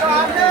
Come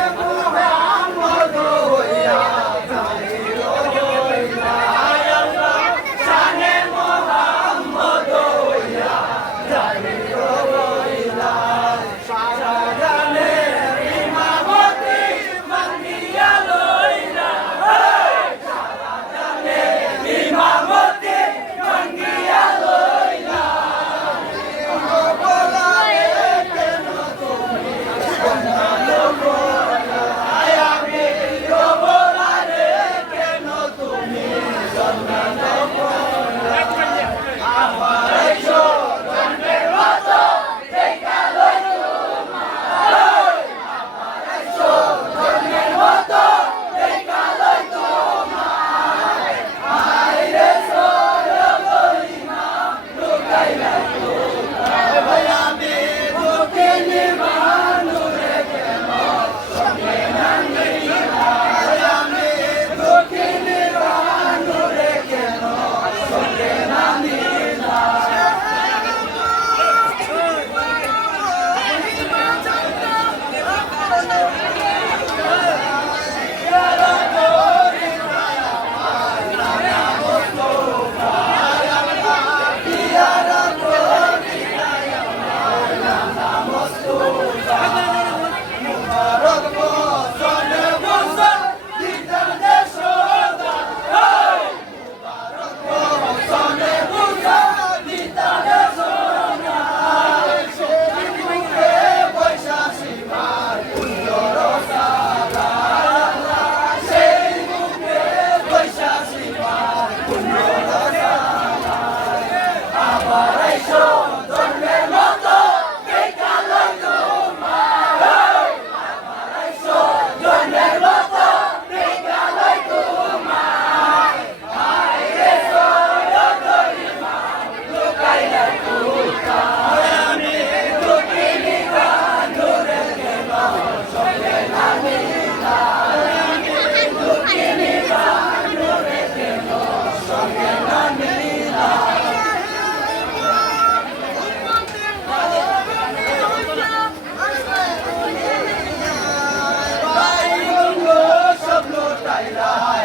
ilaha